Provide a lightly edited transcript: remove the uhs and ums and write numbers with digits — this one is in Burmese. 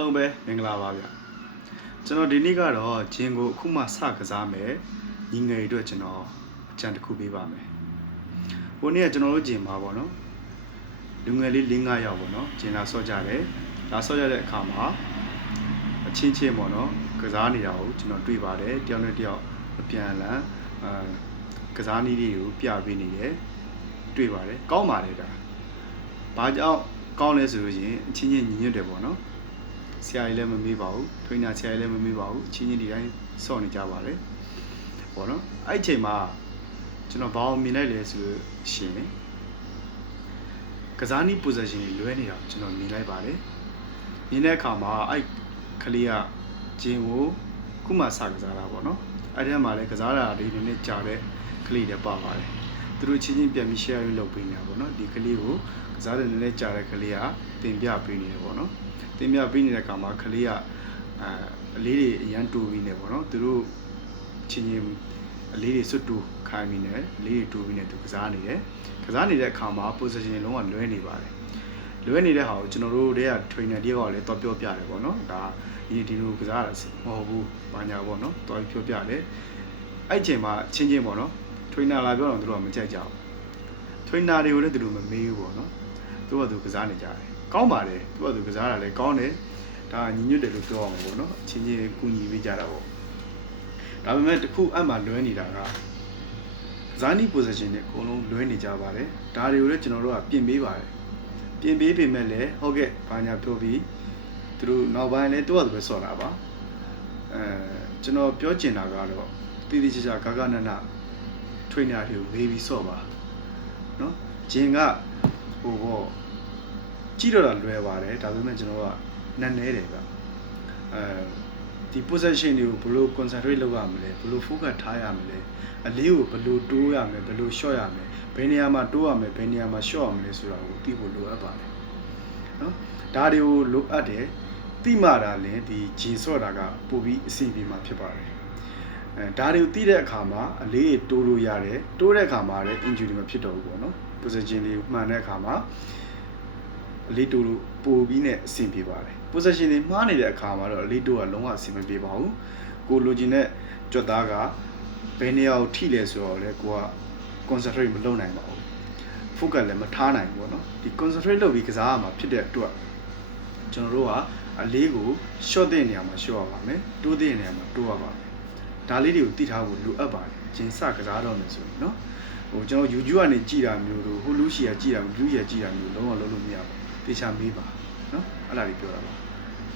လုံးပဲမင်္ဂလာပါဗျကျွန်တော်ဒီနေ့ကတော့ဂျင်ကိုအခုမှစကစားမယ်ညီငယ်တွေအတွက်ကျွန်တော်အကြံတစ်ခုပေးပါမယ်ဟိုနေ့ကကျွန်တော်တို့ဂျင်မှာပေါ့နော်လူငယ်လေး၄-၅ယောက်ပေါ့နော်ဂျင်လာဆော့ကြတယ်လာဆော့ရတဲ့အခါမှာအချင်းချင်းပေါ့နော်ကစားနေတာကိုကျွန်တော်တွေ့ပါတယ်တယောက်နဲ့တယောက်အပြန်အလှန်ကစားနည်းတွေကိုပြပေးနေတယ်တွေ့ပါတယ်ကောင်းပါတယ်ဒါဘာကြောင့်ကောင်းလဲဆိုလို့ရှိရင်အချင်းချင်းညီညွတ်တယ်ပေါ့နော်ဆရာကြီးလည်းမမေးပါဘူးထွေးနာဆရာကြီးလည်းမမေးပါဘူးချင်းချင်းဒီတိုင်းစော့နေကြပါလေပေါ့နော်အဲ့ချိန်မှာကျွန်တော်ဘာအောင်မြင်လိုက်လဲဆိုရှင်ကစားနည်း possession တွေလွဲနေတာကျွန်တော်မြင်လိုက်ပါတယ်မြင်တဲ့အခါမှာအဲ့ကလေးကဂျင်ကိုခုမှစကစားတာပေါ့နော်အဲ့ထဲမှာလည်းကစားတာတွေနည်းနည်းကြာတဲ့ကလေးတွေပါပါတယ်သူတို့ချင်းချင်းပြန်ပြီး share လုပ်ပေးနေတာပေါ့နော်ဒီကလေးကိုကစားတဲ့နည်းနည်းကြာတဲ့ကလေးကတင်ပြပေးနေတယ်ပေါ့နော်တင်ပြပေးနေတဲ့အခါမှာကလေးကအလေးတွေအရန်တူပြီးနေပေါ့နော်သူတို့ချင်းချင်းအလေးတွေစွတ်တူခိုင်းပြီးနေအလေးတွေတူပြီးနေသူကစားနေတယ်ကစားနေတဲ့အခါမှာ position လုံးဝလွဲနေပါတယ်လွဲနေတဲ့ဟာကိုကျွန်တော်တို့တွေက trainer တယောက်ကလည်းတော့ပြောပြတယ်ပေါ့နော်ဒါဒီလိုကစားတာမဟုတ်ဘူးဘာညာပေါ့နော်တော့ပြောပြတယ်အဲ့ချိန်မှာချင်းချင်းပေါ့နော် trainer လာပြောတော့သူတို့ကမကြိုက်ကြဘူး trainer တွေကိုလည်းသူတို့မမေးဘူးပေါ့နော်သူကသူကစားနေကြတယ်ကောင်းပါတယ်သူကသူကစားတာလည်းကောင်းတယ်ဒါညီညွတ်တယ်လို့ပြောအောင်ပေါ့နော်ချင်းချင်းကူညီပေးကြတာပေါ့ဒါပေမဲ့တခုအမှလွဲနေတာကကစားနည်း position တွေအကုန်လုံးလွဲနေကြပါတယ်ဒါတွေကိုလည်းကျွန်တော်တို့ကပြင်ပေးပါတယ်ပြင်ပေးပေမဲ့လည်းဟုတ်ကဲ့ဘာညာပြောပြီးသူတို့နောက်ပိုင်းလည်းသူကသူပဲဆော့တာပါကျွန်တော်ပြောချင်တာကတော့တည်တည်ချာချာဂဂနန trainer တွေကိုဝေးပြီးဆော့ပါနော်ဂျင်ကဟိုပေါ့ကြည့်တော့လွယ်ပါတယ်ဒါပေမဲ့ကျွန်တော်ကနက်နဲတယ်ဗျဒီ possession တွေကိုဘယ်လို concentrate လုပ်ရမလဲဘယ်လို focus ထားရမလဲအလေးကိုဘယ်လိုတိုးရမလဲဘယ်လို shot ရမလဲဘယ်နေရာမှာတိုးရမလဲဘယ်နေရာမှာ shot ရမလဲဆိုတာကိုသိဖို့လိုအပ်ပါတယ်နော်ဒါတွေကိုလိုအပ်တယ်သိမှတာလည်းဒီဂျင်ဆော့တာကပို့ပြီးအဆင်ပြေမှာဖြစ်ပါတယ်ဒါတွေကိုသိတဲ့အခါမှာအလေးတိုးလို့ရတယ်တိုးတဲ့အခါမှာလည်း injury မဖြစ်တော့ဘူးပေါ့နော် position တွေမှန်တဲ့အခါမှာအလေးတိုးလို့ပို့ပြီးနဲ့အဆင်ပြေပါတယ် possession တွေမှားနေတဲ့အခါမှာတော့အလေးတိုးကလုံးဝအဆင်မပြေပါဘူးကိုလိုချင်တဲ့ကြွက်သားကဘယ်နေရာကိုထိလဲဆိုတော့လေကိုက concentrate မလုပ်နိုင်ပါဘူး focus လည်းမထားနိုင်ဘူးပေါ့နော်ဒီ concentrate လုပ်ပြီးကစားရမှာဖြစ်တဲ့အတွက်ကျွန်တော်တို့ကအလေးကို short တဲ့နေရာမှာ short ရပါမယ်တိုးတဲ့နေရာမှာတိုးရပါမယ်ဒါလေးတွေကိုသိထားဖို့လိုအပ်ပါတယ်ဂျင်စကစားတော့မယ်ဆိုရင်နော်ဟိုကျွန်တော် YouTube ကနေကြည်တာမျိုးတို့ဟိုလူရှိရကြည်တာမျိုးလူရကြည်တာမျိုးလုံးဝလုံးလို့မရဘူးတေချာမေးပါနော်အဲ့ဒါလေးပြောတာပါ